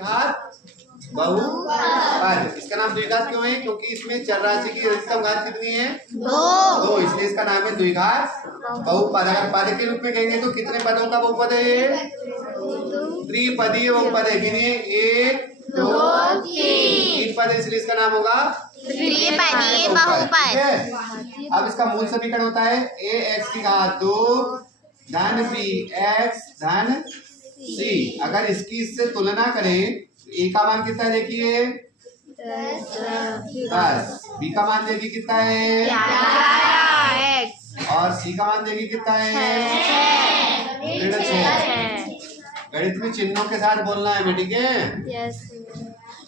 घात बहुपद। इसका नाम द्विघात क्यों है? क्योंकि इसमें चर राशि की अधिकतम घात कितनी है? दो, इसलिए इसका नाम है द्विघात बहुपद। अगर पद के रूप में कहेंगे तो कितने पदों का बहुपद है ये? त्रिपदीय बहुपद है। गिनिए, 1 2 3 पद, इसलिए इसका नाम होगा त्रिपदीय बहुपद। अब इसका मूल समीकरण होता है a x की घात 2 धन b x धन c। अगर इसकी इससे तुलना करें, a का मान कितना है देखिए 10, b का मान देखिए कितना है 11x और c का मान देखिए कितना है 6। गणित में चिन्हों के साथ बोलना है, ठीक है।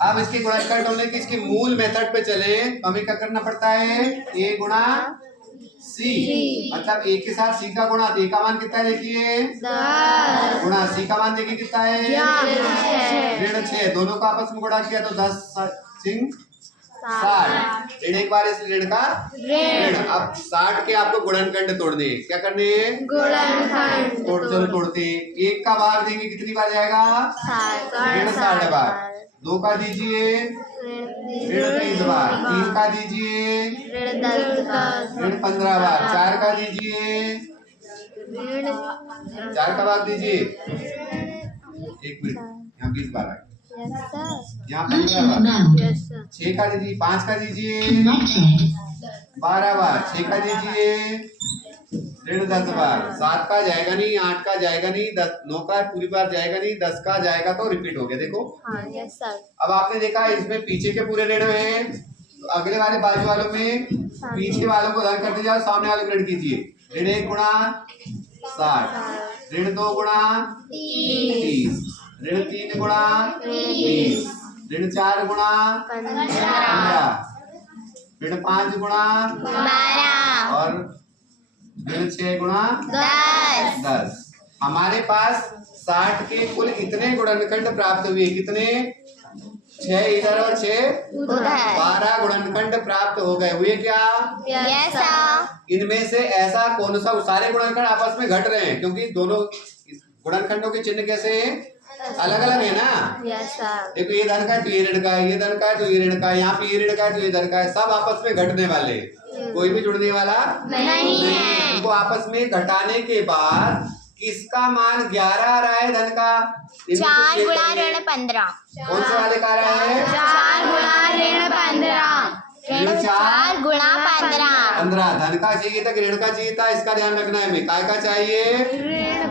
अब इसके गुणनखंड होने की इसकी मूल मेथड पे चले तो हमें क्या करना पड़ता है? a गुणा c, मतलब a के साथ c का गुणा, तो a का मान कितना है देखिए 10 गुणा c का मान देखिए कितना है ऋण 6। दोनों का आपस में गुणा किया तो 10 सिंह 60। ऋण एक बार इस ऋण का ऋण। अब 60 के आपको गुणनखंड तोड़ने, क्या करने हैं? गुणनखंड चलो तोड़ते। 1 का भाग देंगे कितनी बार जाएगा? ऋण 60 बार। 2 का दीजिए ऋण 30 बार। 3 का दीजिए ऋण 15 बार। 4 का दीजिए 4 का भाग दीजिए 1 मिनट, यहाँ 20 बार आए, यहाँ 15 बार। 6 का दीजिए, 5 का दीजिए 12 बार। 6 का दीजिए ऋण 10 बार। 7 का जाएगा नहीं, 8 का जाएगा नहीं, 9 का पूरी बार जाएगा नहीं, 10 का जाएगा तो रिपीट हो गया। देखो अब आपने देखा इसमें पीछे के पूरे ऋण हैं, तो अगले वाले बाजू वालों में पीछे वालों को धन करते जाओ, सामने वाले को ऋण कीजिए। ऋण 1 गुणा 60, ऋण 2 गुणा 30, ऋण 3 गुणा 20, ऋण 4 गुणा 15, ऋण 5 गुणा 12 और ऋण 6 गुणा 10। हमारे पास 60 के कुल इतने गुणनखंड प्राप्त हुए। कितने? 6 इधर और 6 उधर। 12 गुणनखंड प्राप्त हो गए। हुए क्या? इनमें से ऐसा कौन सा? सारे गुणनखंड आपस में घट रहे हैं क्योंकि दोनों गुणनखंडों के चिन्ह कैसे हैं? अलग अलग है ना। देखो ये धन का है तो ये ऋण का है, ये धन का है तो ये ऋण का है, यहाँ पे ये ऋण का है तो ये धन का है। सब आपस में घटने वाले, कोई भी जुड़ने वाला नहीं है। इनको आपस में घटाने के बाद किसका मान 11 आ रहा है? धन का 4 गुणा ऋण 15। कौन से वाले का आ रहा है? 4 गुणा ऋण 15। ऋण 4 गुणा 15। धन का चाहिए था कि ऋण का चाहिए था? इसका ध्यान रखना है। हमें काय का चाहिए?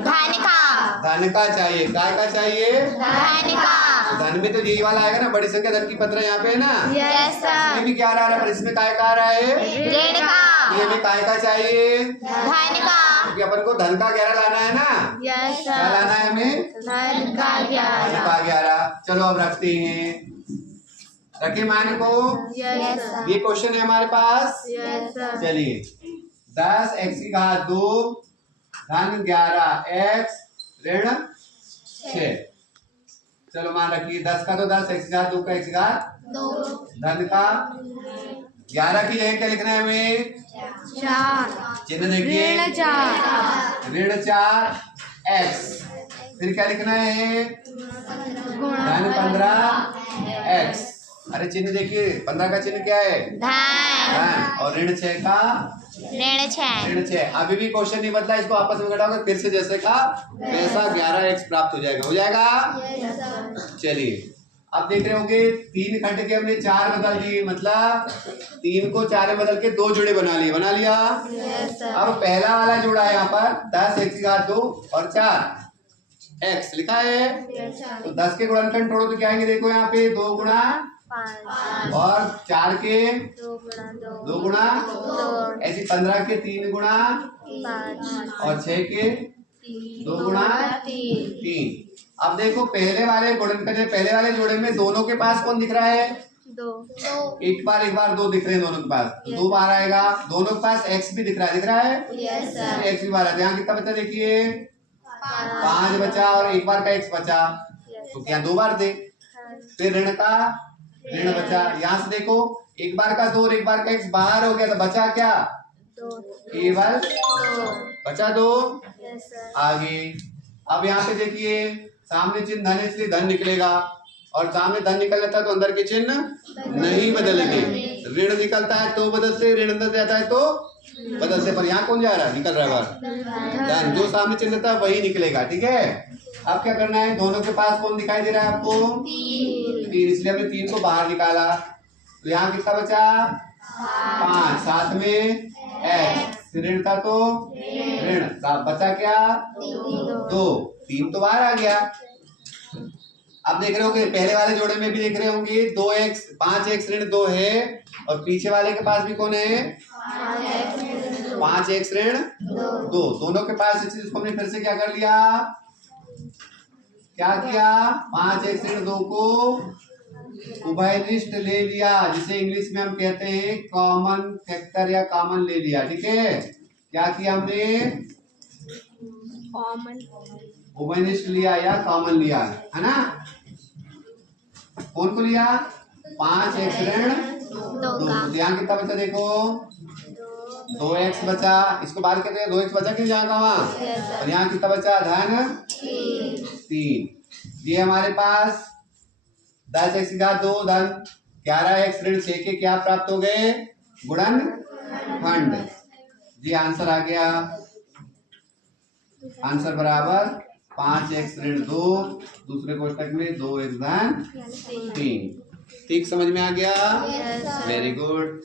धन का। धन का चाहिए। काय का चाहिए? धन का। धन में तो यही वाला आएगा ना, बड़ी संख्या धन की 15 यहाँ पे है ना। यस भी 11 आ रहा है, पर इसमें काय का आ रहा है? ऋण का। ये हमें काय का चाहिए? धन का। क्योंकि अपन को धन का 11 लाना है ना। यस क्या लाना है हमें? धन का 11। चलो अब रखते हैं, रखे मान को। ये क्वेश्चन है हमारे पास। चलिए 10 x की घात 2 धन 11 x ऋण 6। चलो मान रखिए 10 का तो 10, x की घात 2 का x की घात 2, धन का 11 की जगह क्या लिखना है हमें? 4। चिन्ह देखिए ऋण 4 x, फिर क्या लिखना है? धन 15 x। अरे चिन्ह देखिए 15 का चिन्ह क्या है? धन। और ऋण 6 का ऋण 6। अभी भी क्वेश्चन नहीं बदला, इसको आपस में घटाओगे फिर से जैसे का वैसा 11x प्राप्त हो जाएगा। हो जाएगा। चलिए अब देख रहे होंगे 3 खंड के हमने 4 बदल दिए, मतलब 3 को 4 में बदल के 2 जोड़े बना लिया। अब पहला वाला जोड़ा है यहाँ पर 10 x की घात 2 और 4 x लिखा है। तो 10 के गुणनखंड तोड़ो तो क्या आएंगे? देखो यहाँ पे 2 गुणा 5 और 4 के 2 गुणा, 2 ऐसे 15 के 3 गुणा 5 और 6 के 2 गुणा 3। अब देखो पहले वाले गुणनखंड, पहले वाले जोड़े में दोनों के पास कौन दिख रहा है? 2। एक बार 2 दिख रहे हैं दोनों के पास, तो 2 बार आएगा। दोनों के पास x भी दिख रहा है। x भी बार है। यहाँ कितना बचा देखिए? 5 बचा और एक बार का x बचा, तो क्या 2 बार दे। फिर ऋण का ऋण बचा। यहाँ से देखो एक बार का 2 और एक बार का x बाहर हो गया, तो बचा क्या? केवल बचा 2। आगे अब यहाँ पे देखिए सामने चिन्ह धन है इसलिए धन निकलेगा। और सामने धन निकल जाता है तो अंदर के चिन्ह नहीं बदलेंगे। ऋण निकलता है तो बदलते, ऋण अंदर जाता है तो बदलते, पर यहाँ कौन जा रहा है, निकल रहा है बाहर धन। जो सामने चिन्ह था वही निकलेगा, ठीक है। अब क्या करना है, दोनों के पास कौन दिखाई दे रहा है आपको, 3, इसलिए हमने 3 को बाहर निकाला। तो यहाँ कितना बचा, 5, साथ में x, ऋण था तो ऋण, बचा क्या 2, 3 तो बाहर आ गया। अब देख रहे होंगे पहले वाले जोड़े में भी देख रहे होंगे 2x 5x ऋण 2 है, और पीछे वाले के पास भी कौन है 5x ऋण 2, दोनों के पास इस चीज को हमने फिर से क्या कर लिया, क्या किया, 5x ऋण 2 को उभयनिष्ठ ले लिया, जिसे इंग्लिश में हम कहते हैं कॉमन फैक्टर या कॉमन ले लिया, ठीक है। क्या किया हमने, उभयनिष्ठ लिया या कॉमन लिया, है ना। कौन को लिया, 5x ऋण 2, यहाँ कितना बचा देखो 2x बचा, इसको बाहर कहते हैं 2x बचा कि यहाँ का वहाँ, और यहाँ कितना बचा धन 3। ये हमारे पास 10x की घात 2 धन 11x ऋण 6 के क्या प्राप्त हो गए, गुणनखंड। जी आंसर आ गया, आंसर बराबर 5x ऋण 2, दूसरे कोष्टक में 2x धन 3। ठीक समझ में आ गया, वेरी गुड।